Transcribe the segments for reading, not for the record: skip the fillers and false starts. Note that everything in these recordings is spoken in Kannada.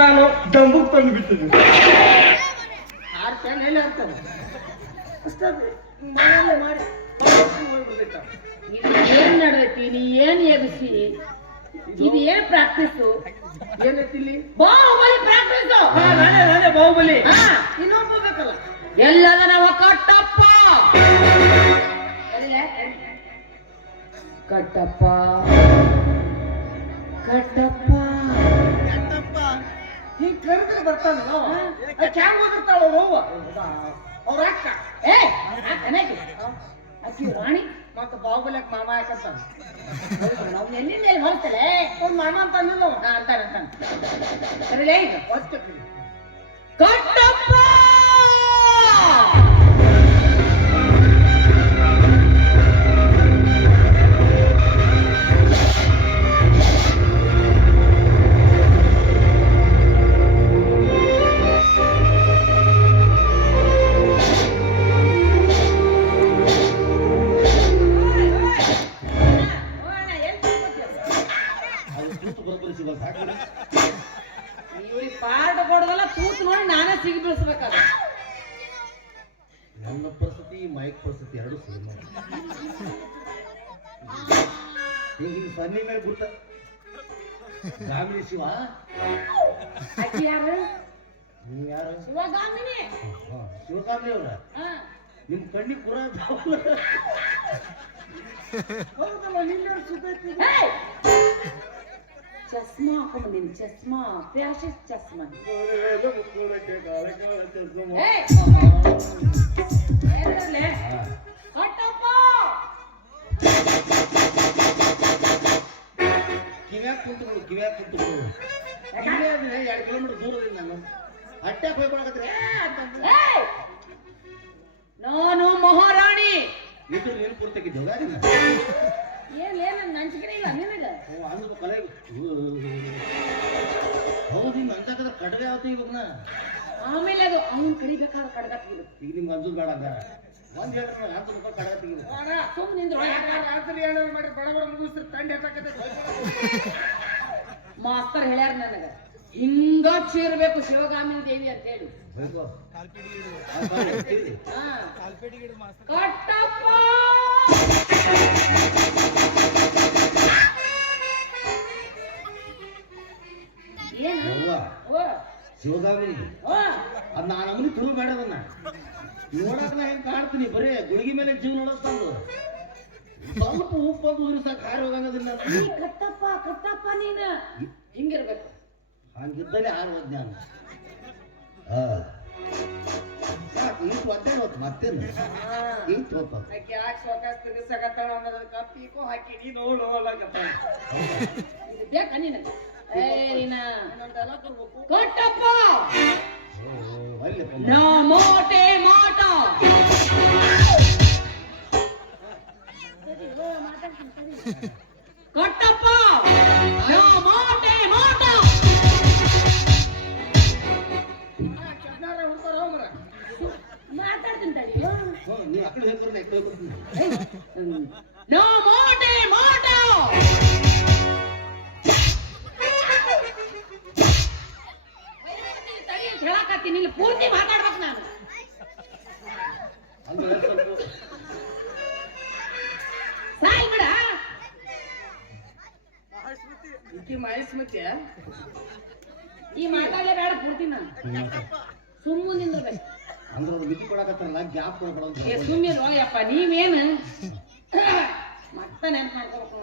ನಾನು ಡಂಬುಕ್ ತಂದು ಬಿಟ್ಟಿದ್ದೆ. 6 ಪೆನ್ ಎಲ್ಲಿ ಆಗ್ತದೆ ಅಷ್ಟೇ ಮಾಡಿ ಮಾಡಿ ಹೋಗ್ಬಿಡ್ತೈತ. ಏನ್ ನಡೆದೈತಿ ನೀ ಏನ್ ಎಬ್ಸಿ ಇದು ಏನ್ ಪ್ರಾಕ್ಟೀಸು ಏನೈತಿ ಇಲ್ಲಿ ಬಾಹುಬಲಿ ಪ್ರಾಕ್ಟೀಸು. ನಾನೇ ಬಾಹುಬಲಿ. ಇನ್ನೊಬ್ಬ ಬೇಕಲ್ಲ ಎಲ್ಲದ ನಾವು ಕಟ್ಟಪ್ಪ ಕಟ್ಟಪ್ಪ ಕಟ್ಟಪ್ಪ ಹಿಂಗ್ ಕರೆದ್ರೆ ಬರ್ತಾನ ಕ್ಯಾಂಗ್ ಹೋಗಿರ್ತಾಳ ಅವ್ರ ಅಕ್ಕ ಅಕ್ಕಿ ರಾಣಿ ಮತ್ತ ಬಾಹುಬಲಿ ಮಾಮ ಯಾಕಂತಾನ ನಾವು ಎಲ್ಲಿಂದ ಎಲ್ಲಿ ಹೊರತಲೆ ಒಂದ್ ಮಾಮ ಅಂತ ಅಂದಿಲ್ಲ ಅಂತಾನೆ ಸರಿಲೇ ಈಗ ಹೊಚ್ಚಿ ಕಟ್ಟಪ್ಪ ಇವ್ರಿಗೆ ಪಾರ್ಟ್ ಕೊಡೋದಲ್ಲ ತೂತ್ ನೋಡಿ ನಾನೇ ಸಿಗಿ ಬೀಳಿಸ್ಬೇಕಾಗ. ನನ್ನ ಪರಿಸ್ಥಿತಿ ಮೈಕ್ ಪರಿಸ್ಥಿತಿ ಎರಡು ಸೇಮ್. ಹಿಂಗೆ ಸನ್ನಿ ಮೇಲೆ ಗುರ್ತ ಗಾಮಿನಿ ಶಿವ. ಅಕ್ಕಿ ಯಾರು? ನೀ ಯಾರು? ಶಿವಗಾಮಿನಿ. ಶಿವಗಾಮಿನಿ ಅವ್ರ ನಿಮ್ ಕಣ್ಣಿ ಪುರ ಹೌದಲ್ಲ ನಿನ್ನ ಸುತ್ತೈತಿ ಚಸ್ಮಾ ಹಾಕೊಂಬಂದಿನಿ ಚಸ್ಮಾ ಫ್ಯಾಷನ್ ಚಸ್ಮಾ. ಕಿವ್ಯಾಗ ಕುಂತ್ಗಳು ಕಿವ್ಯಾಗ ಕುಂತ್ಗಳು ಇಲ್ಲೇ 2 ಕಿಲೋಮೀಟರ್ ದೂರದಿಂದ ನಾನು ಅಟ್ಯಾಕ್ ಹೋಗ್ಕೊಳಕತ್ರಿ ನಾನು ಮಹಾರಾಣಿ. ಇದ್ದು ನೀನು ಪೂರ್ತಿಗಿದ್ದೋಗ ಏನ್ ನಂಚಿಕೆ ಇಲ್ಲ ನಿನಗ ಅಂದ ಕಲೆ ಹೌದು ಹಿಂಗ ಅಂತಾಕಂದ್ರೆ ಕಡಗ ಯಾವತ್ತು ಇವಾಗ ಆಮೇಲೆ ಅದು ಅವನ್ ಕಡಿಬೇಕಾದ್ರೆ ಕಡಗ ತೆಗಿಬೇಕು. ಈಗ ನಿಮ್ಗೆ ಅಂಜುದ್ ಬೇಡ ಹಂಗ ಒಂದ್ ಹೇಳ್ರಿ ಅಂತ ರೂಪಾಯಿ ಕಡಗ ತೆಗಿಬೇಕು. ಸುಮ್ಮನಿಂದ ರಾತ್ರಿ ಏನಾದ್ರು ಮಾಡಿ ಬಡ ಬಡ ಮುಗಿಸ್ತಾರೆ ತಂಡಿ ಹಾಕತ್ತೆ. ಮಾಸ್ತರ್ ಹೇಳ್ಯಾರ ನನಗ ಹಿಂಗ ಚೀರ್ಬೇಕು ಶಿವಗಾಮಿನಿ ದೇವಿ ಅಂತ ಹೇಳಿ. ಕಟ್ಟಪ್ಪ ಶಿವಗಾಮಿನಿ ಅದ್ ನಾನು ಅಂಗಡಿ ತುಳು ಬೇಡದನ್ನ ನೋಡಕ್ ನಾ ಹೆಂಗ್ ಕಾಣ್ತೀನಿ ಬರೀ ಗುಳಿಗೆ ಮೇಲೆ ಜೀವ ನೋಡಸ್ತಂದು ಸ್ವಲ್ಪ ಉಪ್ಪದು ಉರಿಸಾಕ ಹಾರಿ ಹೋಗಂಗದಿಲ್ಲ. ಕಟ್ಟಪ್ಪ ಕಟ್ಟಪ್ಪ ನೀನ ಹಿಂಗಿರ್ಬೇಕು. ಹಂಗಿದ್ದಲೇ ಹಾರಿ ಹೋದ್ ನಾನು ಸಾಕು ಇಟ್ಟು ಅಡ್ಡಾಡಿ ಹೋತ್ ಮತ್ತೇನು ಇಟ್ಟು ಹೋಗ್ತದ ಯಾಕೆ ಸೊಕಾಸ್ ತಿರ್ಗಿಸಕತ್ತಾಳ ಅನ್ನೋದ್ರ ಕಪ್ಪಿಕೋ ಹಾಕಿ ನೀ ನೋಡು ಹೋಗ್ಲಕತ್ತ ಇದು ಬೇಕಾ ನಿನಗೆ? ಕಟ್ಟಪ್ಪ ನಾ ಮೋಟೆ ಮಾಟ ಕಟ್ಟಪ್ಪ ನಾ ಮೋಟೆ ಮಾಟ ಮಾತಾಡ್ತೀನಿ ತಡಿ. ನೀ ಆ ಕಡೆ ಹೇಳ್ತಾರೆ ಈ ಕಡೆ ಬರ್ತೀನಿ. ನಾ ಮೋಟೆ ಮಾಟ ಹೇಳಕತ್ತೀನಿ ಇಲ್ಲಿ ಪೂರ್ತಿ ಮಾತಾಡ್ಬೇಕು ನಾನು. ಸಾಯ್ ಬಿಡ ಈಕಿ ಮಾಯಸ್ಮತಿ ಈ ಮಾತಾಡಲೇ ಬೇಡ ಪೂರ್ತಿ ನಾನು ಸುಮ್ಮನಿಂದ ಅಂದ್ರೆ ಅದು ಮಿತಿ ಕೊಡಕತ್ತಾರಲ್ಲ ಗ್ಯಾಪ್ ಕೊಡಬಾರ್ದು. ಸುಮ್ಮಿಲ್ವ ಯಪ್ಪ ನೀವೇನು ಮತ್ತೆ ನೆನ್ಪು ಮಾಡ್ಕೋಬೇಕು.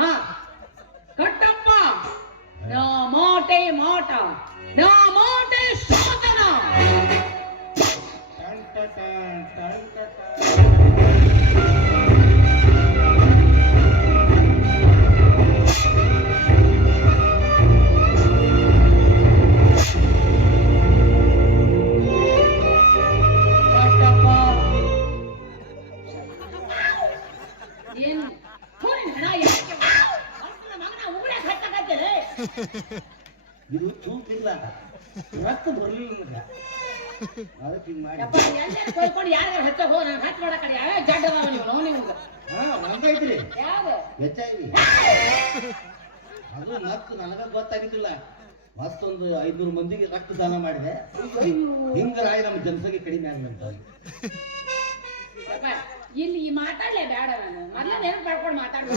ಹಾ ಕಟ್ಟಪ್ಪ ನಾ ಮೋಟೆ ಮಾಟ ನಾ ಮೋಟೆ ಶೋಧನ. ಏನು ಇದು ಚೂಪಿಲ್ಲ ರಕ್ತ ಬರ್ಲಿಲ್ಲ ನನಗೆ ಅದಕ್ಕೆ ಹಿಂಗೆ ಮಾಡಿ ಕೊಯ್ಕೊಂಡು ಯಾರು ಹೆಚ್ಚ ಹೋಗ ಹಚ್ಚ ಮಾಡ ಕಡೆ ಯಾವ ಜಡ್ಡ ಅದಾವ ನೀವು ನಾವು ನಿಮ್ಗೆ ನಂಗೈತ್ರಿ ಯಾವ ಹೆಚ್ಚಾಗಿ ಅದು ನಕ್ಕು ನನಗ ಗೊತ್ತಾಗಿದ್ದಿಲ್ಲ ಮತ್ತೊಂದು 500 ಮಂದಿಗೆ ರಕ್ತದಾನ ಮಾಡಿದೆ. ಹಿಂಗರಾಯಿ ನಮ್ಮ ಜನಸಂಖ್ಯೆ ಕಡಿಮೆ ಆಗ್ಲಂತ. ಇಲ್ಲಿ ಈ ಮಾತಾಡ್ಲೇ ಬೇಡ, ನಾನು ಮೊದಲ ನೆನಪು ಮಾಡ್ಕೊಂಡು ಮಾತಾಡ್ರ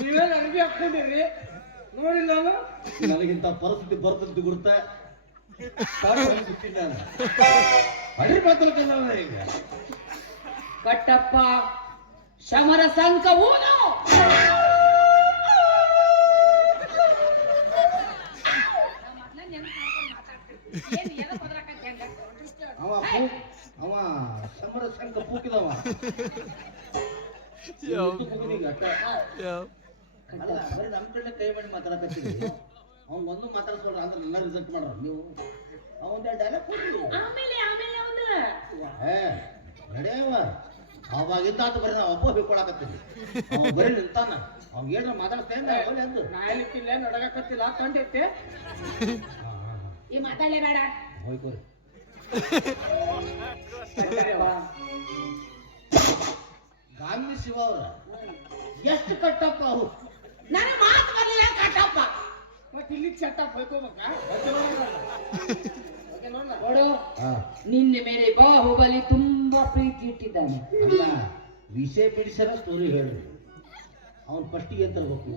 ನೀವೇ ನನಗೆ ಹಾಕೊಂಡಿರಿ ನೋಡಿಲ್ಲ ನಾನು. ನನಗಿಂತ ಪರಿಸ್ಥಿತಿ ಬರ್ತಂತ ಗುರ್ತ ಅಡ್ರಿ ಮಾತಾಡ್ಕೊಂಡ ಈಗ ಕಟ್ಟಪ್ಪ ಶಮರ ಸಂಕ ಊನು ಅವ ಸಮರ ಸಂಕ ಪೂಕಿದವ. ಅಲ್ಲ ಬರೀ ನಮ್ಮ ಕಡೆ ಕೈ ಮಾಡಿ ಮಾತಾಡಕತ್ತೀವಿ. ಅವ್ನ್ ಒಂದು ಮಾತಾಡ್ಸ್ಕೊಡ್ರ ಅಂದ್ರೆ ಎಲ್ಲ ರಿಸಲ್ಟ್ ಮಾಡ್ರ ನೀವು. ಅವನ ಡೈಲಾಗ್ ನಡೆಯವ ಅವಾಗಿಂದ ಆತ ಬರೀ ನಾವು ಒಬ್ಬ ಹೇಳ್ಕೊಳಕತ್ತೀವಿ. ಅವ ಬರೀ ನಿಂತಾನ. ಅವ್ನ್ ಏನ್ರ ಮಾತಾಡ್ತೇನೆ ಎಂದು ನಾಯಲಿಕ್ಕಿಲ್ಲ ನಡಗಕತ್ತಿಲ್ಲ ಕಂಡೈತೆ. ಈ ಮಾತಾಡ್ಲೇ ಬೇಡ ಹೋಯ್ಕೋರಿ. ಗಾಂಧಿ ಶಿವ ಅವ್ರ ಎಷ್ಟು ಕಟ್ಟಪ್ಪ ಅವು. ನನ್ನ ಮಾತು ಬರಲಿಲ್ಲ ಕಟ್ಟಪ್ಪ. ಮತ್ತೆ ಇಲ್ಲಿ ಚಟ್ಟ ಹೋಯ್ಕೋಬೇಕಾ ನೋಡು, ನಿನ್ನ ಮೇಲೆ ಬಾಹುಬಲಿ ತುಂಬಾ ಪ್ರೀತಿ ಇಟ್ಟಿದ್ದಾನೆ. ಅಲ್ಲ ವಿಷಯ ಬಿಡಿಸರ ಸ್ಟೋರಿ ಹೇಳ್ರಿ. ಅವನ್ ಫಸ್ಟಿಗೆ ಏನ್ ತರ್ಬೇಕು?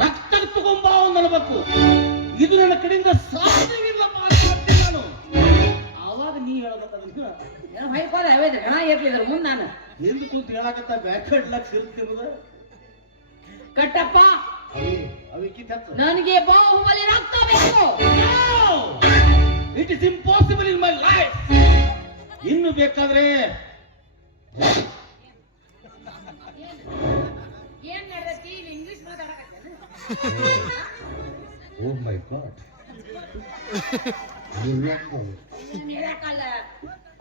ರಕ್ತ ತಗೊಂಬ ಅವನ್ ಅನ್ಬೇಕು. ಇದು ನನ್ನ ಕಡೆಯಿಂದ ಸಾಧ್ಯವಿಲ್ಲ ಮಾತಾಡ್ತೀನಿ ನಾನು. ಆವಾಗ ನೀ ಹೇಳ್ಬೇಕಂದ್ರೆ ಹೊಯ್ಕೋದ ಅವೈದ ಹಣ ಏರ್ಲಿದ್ರು ಮುಂದೆ ನಾನು ಎಂದು ಕೂತು ಹೇಳಕತ್ತ ಬ್ಯಾಕೆಟ್ ಲಕ್ಷ ಇರ್ತಿರೋದು. ಕಟ್ಟಪ್ಪ ಅವಿಕ್ಕಿ ನನಗೆ ಬಾಹುಬಲಿ ರಕ್ತ ಬೇಕು. It is impossible in my life. ಇನ್ನು ಬೇಕಾದ್ರೆ ಏನ್ ನಡೆದೈತಿ ಇಂಗ್ಲಿಷ್ ಮಾತಾಡಕತ್ತೇನು? ಓ ಮೈ ಗಾಡ್,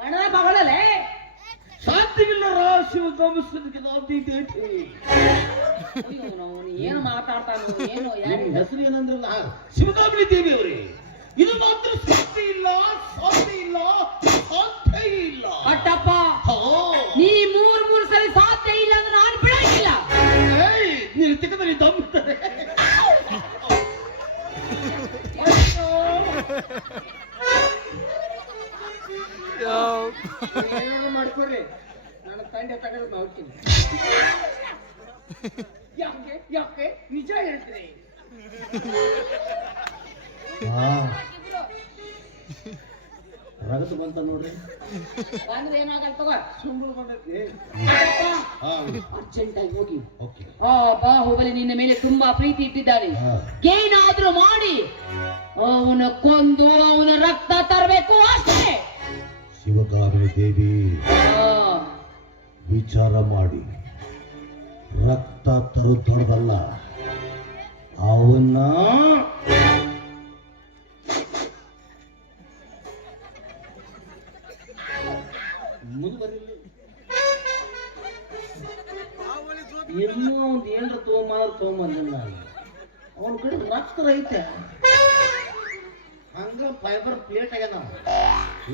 ಹಣ ಬಗಳಲೆ ಸಾಧ್ಯವಿಲ್ಲ ಶಿವ ಗಮನಿಸೋದಕ್ಕೆ ಏನು ಮಾತಾಡ್ತಾನು ಏನು ನಿಮ್ಮ ಹೆಸರು ಏನಂದ್ರಲ್ಲ ಶಿವಗಾಮಿನಿ ದೇವಿ ಅವರೇ. ಇದು ಮಾತ್ರ ಸಾಧ್ಯ ಇಲ್ಲ, ಸಾಧ್ಯ ಇಲ್ಲ, ಸಾಧ್ಯ ಇಲ್ಲ. ಕಟ್ಟಪ್ಪ ನೀ ಮೂರು ಸಲ ಸಾಧ್ಯ ಇಲ್ಲ ಅಂದ್ರೆ ನಾನು ಬಿಡಂಗಿಲ್ಲ. ನೀನು ತಿಕ್ಕದಲ್ಲಿ ದಮ್ಮಿದ್ದಾರೆ. ಮಾಡ್ಕೊರಿ, ನಾನು ತಂಡೆ ತಗದು ನೋಡ್ತೀನಿ. ಯಾಕೆ ಯಾಕೆ ನಿಜ ಹೇಳ್ತೀನಿ. ರಗತು ಬಂತ ನೋಡ್ರಿ. ಬಂದ್ರೆ ಏನಾಗಲ್ಲ ತಗೋ. ಸುಂಬಳು ಬಂದೈತಿ. ಅರ್ಜೆಂಟ್ ಆಗಿ ಹೋಗಿ ಓಕೆ. ಬಾಹುಬಲಿ ನಿನ್ನ ಮೇಲೆ ತುಂಬಾ ಪ್ರೀತಿ ಇಟ್ಟಿದ್ದಾನೆ. ಏನಾದ್ರೂ ಮಾಡಿ ಅವನ ಕೊಂದು ಅವನ ರಕ್ತ ತರಬೇಕು ಅಷ್ಟೇ. ಶಿವಗಾಮಿನಿ ದೇವಿ ವಿಚಾರ ಮಾಡಿ. ರಕ್ತ ತರುತ್ತಲ್ಲ ಅವನ್ನ ಇನ್ನೂ ಒಂದು ಏನ್ರ ತಗೊಂಬಂದಿಲ್ಲ. ಅವನ ಕಡೆ ರಕ್ತ ಐತೆ ಹಂಗ ಫೈಬರ್ ಪ್ಲೇಟ್ ಆಗ್ಯದ.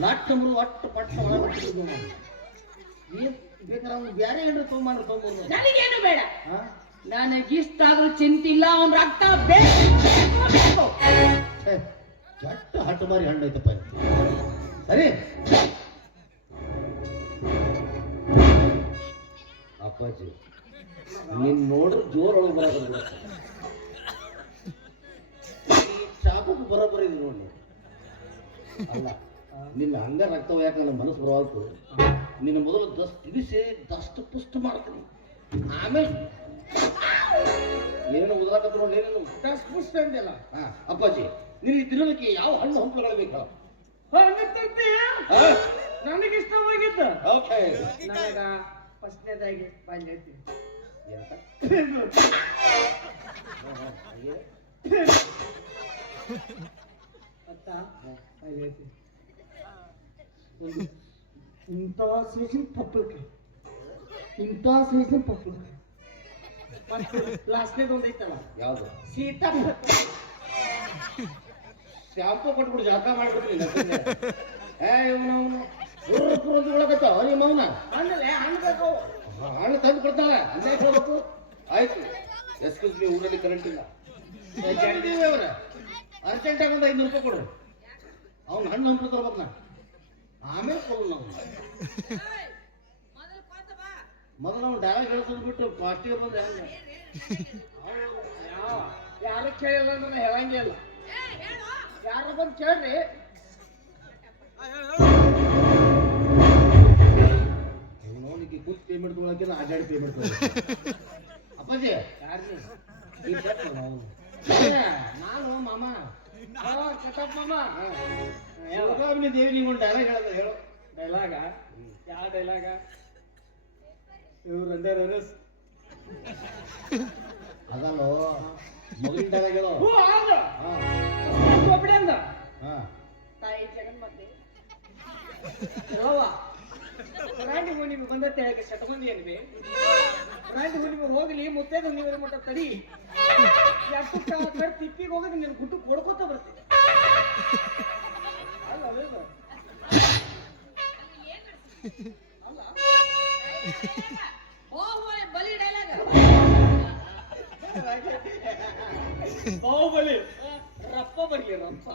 ಲಟ್ ಅಂದ್ರು ಒಟ್ಟು ಪಟ್ಟ ಒಳಗಿಟ್ಟಿದ್ದು. ಏನ್ ಬೇಕಾದ್ರೆ ಅವ್ನು ಬೇರೆ ಏನ್ರ ತಗೊಂಬಂದು. ನನಗೇನು ಬೇಡ, ನನಗಿಷ್ಟ ಆದ್ರೂ ಚಿಂತಿಲ್ಲ. ಅವನ ರಕ್ತ ಬೇಕು. ಚಟ್ಟ ಹಟ್ಟು ಮಾರಿ ಹಣ್ಣೈತಪ್ಪ. ಸರಿ ಅಪ್ಪಾಜಿ ನೀನ್ ನೋಡ್ರಿ ಜೋರೊಳಗೆ ಬರೋದಿಲ್ಲ. ಚಾಪಕ್ಕೆ ಬರೋಬ್ಬರ ಇದು ನೋಡಿ. ಅಲ್ಲ ನಿನ್ನ ಹಂಗ ರಕ್ತ ಯಾಕೆ ನನ್ನ ಮನಸ್ಸು ಬರವಾಲ್ತು. ನಿನ್ನ ಮೊದಲು ದಸ್ಟ್ ಇಡಿಸಿ ದಷ್ಟು ಪುಷ್ಟ ಮಾಡ್ತೀನಿ. ಆಮೇಲೆ ಏನು ಉದಾಕತ್ತ ನೋಡಿ ನೀನು ದಸ್ ಪುಷ್ಟ ಅಂದಿಲ್ಲ. ಅಪ್ಪಾಜಿ ನಿನಗೆ ತಿನ್ನೋದಕ್ಕೆ ಯಾವ ಹಣ್ಣು ಹಂಪಲುಗಳು ಬೇಕಾ? ನನಗಿಷ್ಟವಾಗಿದ್ದ ಓಕೆ. ನನಗ ಫಸ್ಟ್ನೇದಾಗಿ ಬಂದೈತಿ. ಇಂಥ ಸೀಸನ್ ಪಪ್ಪಳಕ್ಕೆ ಮತ್ತೆ ಲಾಸ್ಟ್ನೇದು ಒಂದೈತಲ್ಲ ಯಾವುದು? ಸೀತಾಫಲ. ಶಾಂಪು ಕೊಟ್ಬಿಟ್ಟು ಜಾಕ ಮಾಡ್ಬಿಡ್ತೀನಿ. ಇವನು ಒಳಗತ್ತಾವ ನಿಮ್ಮ ಅವನ ಆಮೇಲೆ ಹಣ್ಣು ಬೇಕು. ಹಣ್ಣು ತಂದು ಕೊಡ್ತಾಳ. ಅಲ್ಲೇ ಹೋಗ್ಬೇಕು. ಆಯ್ತು ಎಕ್ಸ್ಕ್ಯೂಸ್ ಮೀ, ಊರಲ್ಲಿ ಕರೆಂಟ್ ಇಲ್ಲ. ಅವ್ರ ಅರ್ಜೆಂಟ್ ಆಗಿ ಒಂದು 500 ರೂಪಾಯಿ ಕೊಡ್ರಿ. ಅವ್ನು ಹಣ್ಣು ಹಂಪಲು ತರ್ಬೇಕು ನಾ, ಆಮೇಲೆ ಕೊಡೋಣ ನಾವು. ಮೊದಲು ನಾವು ಡೈಲಾಗ್ ಹೇಳ್ಸೋದು ಬಿಟ್ಟು ಫಾಸ್ಟಿಗೆ ಬಂದ್ರೆ ಹೆಂಗೆ? ಯಾರು ಕೇಳಿಲ್ಲ ಅಂದ್ರೆ ಹೇಳಂಗೇ ಇಲ್ಲ. ಯಾರು ಬಂದು ಕೇಳ್ರಿ. ನೋಡಿಗೆ ಕೂತ್ ಪೇಮೆಂಟ್ ತೊಗೊಳಕಿಲ್ಲ, ಅಡ್ಡಾಡಿ ಪೇಮೆಂಟ್ ತೊಗೊಳಕ್ಕೆ. ಅಪ್ಪಾಜಿ ಯಾರು ಈ set ನಾವು. ನಾನು ಮಾಮ ಕಟಪ್ ಮಾಮ ಶಿವಗಾಮಿನಿ ದೇವಿ ನಿಂಗೊಂದು ಡೈಲಾಗ್ ಹೇಳೋದು ಹೇಳು. ಡೈಲಾಗ ಯಾವ ಡೈಲಾಗ? ಇವ್ರು ಅಂದಾರ ಅದಲ್ಲೋ ಮಗಿನ ಡೈಲಾಗ್ ಹೇಳು. ಒಬ್ಬಡಿ ಅಂದ ಹಾ ತಾಯಿ ಜಗನ್ಮಾತೆ ಎಲ್ಲವ ರಾಂಡಿ ಹುಣ್ಣಿಮೆ ಬಂದತ್ತೆ ಹೇಳಕ್ಕೆ ಶತಮಂದಿ ಏನ್ವಿ? ರಾಂಡಿ ಹುಣ್ಣಿಮೆ ಹೋಗ್ಲಿ, ಮುತ್ತೈದ ಹುಣ್ಣಿಮೆ ಮಟ್ಟ ತಡಿ. ಎಷ್ಟು ತಿಪ್ಪಿಗೆ ಹೋಗೋದು ನೀನು ಗುಟ್ಟು ಕೊಡ್ಕೋತ ಬರ್ತೀನಿ. ಅಲ್ಲ ಅಲ್ಲ ಬಲಿ ಡೈಲಾಗ್. ಬಾಹುಬಲಿ ರಪ್ಪ ಬರ್ಲಿ ರಪ್ಪ.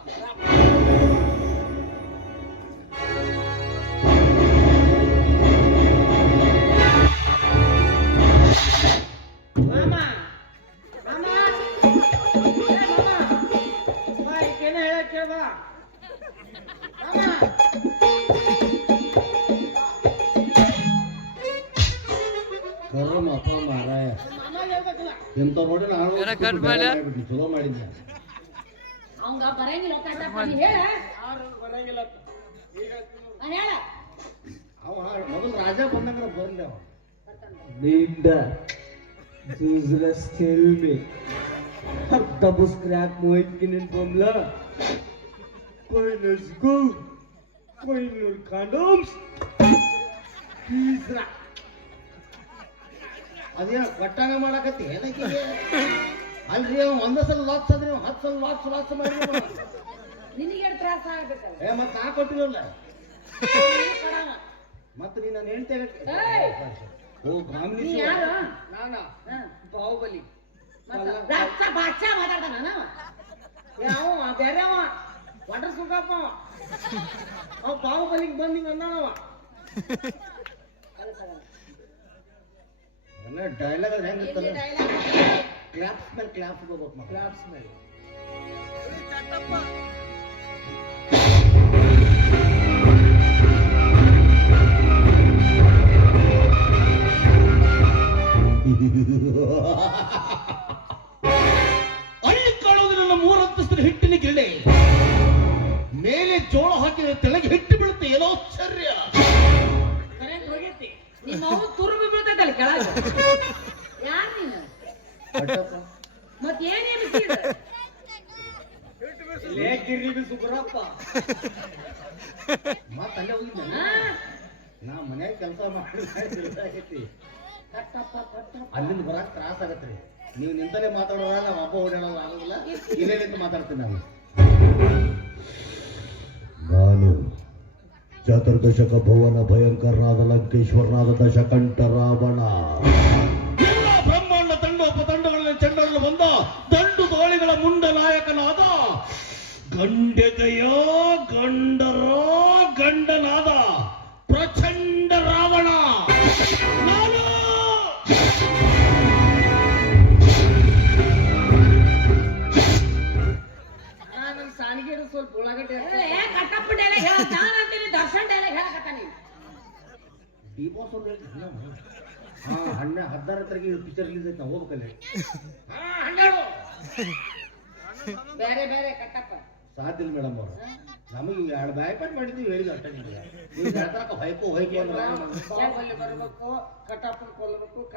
ಮಾಮ ಮಾಮ ಬಾ ಈಗೇನ ಹೇಳಕ್ಕೆ ಬಾ ಮಾಮ. ಕರ್ಮ ಅಪ್ಪ ಮಾರಾಯ ಮಾಮ ಹೇಳ್ಬೇಕಲ್ಲ. ಇಂಥ ನೋಡಿ ನಾನು ಚಲೋ ಮಾಡಿದ್ದೆ. ಅವಂಗ ಬರಂಗಿಲ್ಲ ಹೇಳ. ಯಾರು ಬರಂಗಿಲ್ಲ ಈಗ ಹೇಳ. ಅವ ಮೊದಲು ರಾಜ ಬಂದಂಗ ಬರ್ಲಿ ಅವ. Linda, Jesus tell me, the bus crack moikin in Pamela. Boy, let's go. Boy, no condoms. Please, ಅದೇ ಒಟ್ಟಾಗ ಮಾಡಕತ್ತಿ ಏನಕ್ಕೆ? ಅಲ್ರಿ ಅವ ಒಂದ ಸಲ ಲಾಕ್ಸ್ ಅಂದ್ರೆ 10 ಸಲ ಲಾಕ್ಸ್ ಮಾಡಿ ನಿನಗೆ ತ್ರಾಸ ಆಗ್ಬೇಕಲ್ಲ. ಮತ್ತೆ ನಾ ಕೊಟ್ಟಿಲ್ಲ. ಮತ್ತೆ ನೀ ನಾನು ಹೇಳ್ತೇನೆ. ಓ ಬ್ರಾಹ್ಮಣಿ ನೀ ಯಾರು? ನಾನ ಬಾಹುಬಲಿ. ರಕ್ತ ಬಾಚ ಮಾತಾಡ್ತಾನ ನಾವ. ಯಾವ ಬೇರೆ ಅವ ವಾಟರ್ ಸುಖಪ್ಪ ಅವ ಬಾಹುಬಲಿಗೆ ಬಂದು ಹಿಂಗ ಅಂದಾನವ. ಡೈಲಾಗ್ ಹೆಂಗಿರ್ತಲ್ಲ, ಕ್ಲಾಪ್ಸ್ ಮೇಲೆ ಕ್ಲಾಪ್ಸ್ ಹೋಗ್ಬೇಕು ಮಗ. ಕ್ಲಾಪ್ಸ್ ಮೇಲೆ ಅಲ್ಲಿ ಕಾಣೋದು ನನ್ನ 3 ಅಂತಸ್ತಿನ ಹಿಟ್ಟಿನ ಗಿರಡೆ ಮೇಲೆ ಜೋಳ ಹಾಕಿದ್ರೆ ತೆಳಗೆ ಹಿಟ್ಟು ಬೀಳುತ್ತೆ. ಏನೋ ಆಶ್ಚರ್ಯ. ಕರೆಂಟ್ ಹೋಗೈತಿ. ನಿಮ್ಮ ಅವು ತುರುಬಿ ಬೀಳ್ತೈತಲ್ಲ ಕೆಳಗ. ಯಾರ್ ನೀನು? ಮತ್ ಏನೇನು ಲೇ ಗಿರ್ರಿ ಸುಬ್ರಪ್ಪ ಮತ್ತೆ ಅಲ್ಲೇ ಹೋಗಿದ್ದೆ ನಾ ಮನ್ಯಾಗ ಕೆಲಸ ಮಾಡಿ ಅಲ್ಲಿಂದ ಬರಾಕ್ ತ್ರಾಸ ಆಗತ್ರಿ. ನೀವು ನಿಂತಲೇ ಮಾತಾಡೋಣ, ನಾವು ಹಬ್ಬ ಓಡಾಡೋದು ಆಗೋದಿಲ್ಲ. ಇಲ್ಲೇ ನಿಂತು ಮಾತಾಡ್ತೀನಿ ನಾನು. ನಾನು ಚತುರ್ದಶಕ ಭುವನ ಭಯಂಕರನಾದ ಲಂಕೇಶ್ವರನಾದ ದಶಕಂಠ ರಾವಣ. ಎಲ್ಲ ಬ್ರಹ್ಮಾಂಡ ತಂಡೋಪತಂಡಗಳಲ್ಲಿ ಚಂಡರಲ್ಲಿ ಬಂದ ದಂಡು ತೋಳಿಗಳ ಮುಂಡ ನಾಯಕನಾದ ಗಂಡೆದೆಯ ಗಂಡನಾದ ಪ್ರಚಂಡ ರಾವಣ ನಾನು. ನನ್ನ ಸಾಣಿಗೆ ಸ್ವಲ್ಪ ಉಳ್ಳಾಗಡ್ಡೆ ಕಟ್ಟಪ್ಪ ಡೈಲಾಗ್ ಹೇಳ. ನಾನು ಅಂತೀನಿ ದರ್ಶನ್ ಡೈಲಾಗ್ ಹೇಳಕತ್ತ ನೀನು. ಡಿವೋರ್ಸ್ ಅಂತ ಹೇಳ್ತೀನಿ. ಹಾ 16 ತಾರೀಕಿಗೆ ಪಿಕ್ಚರ್ ರಿಲೀಸ್ ಐತೆ, ನಾವು ಹೋಗ್ಬೇಕಲ್ಲಿ. ಬೇರೆ ಬೇರೆ ಕಟ್ಟಪ್ಪ ಸಾಧ್ಯ ಇಲ್ಲ ಮೇಡಮ್ ಅವರು. ನಮಗೆ 2 ಬ್ಯಾಯ್ಪಾಟ್ ಮಾಡಿದ್ದೀವಿ, ಹೇಳಿದ ಅಟ್ಟ ನಿಮಗೆ. ನೀವು ಹೇಳ್ತಾರಕ್ಕ ಹೊಯ್ಕೋ ಅಂದ್ರೆ ಬಾಹುಬಲಿ ಬರ್ಬೇಕು, ಕಟ್ಟಪ್ಪನ ಕೊಲ್ಲಬೇಕು.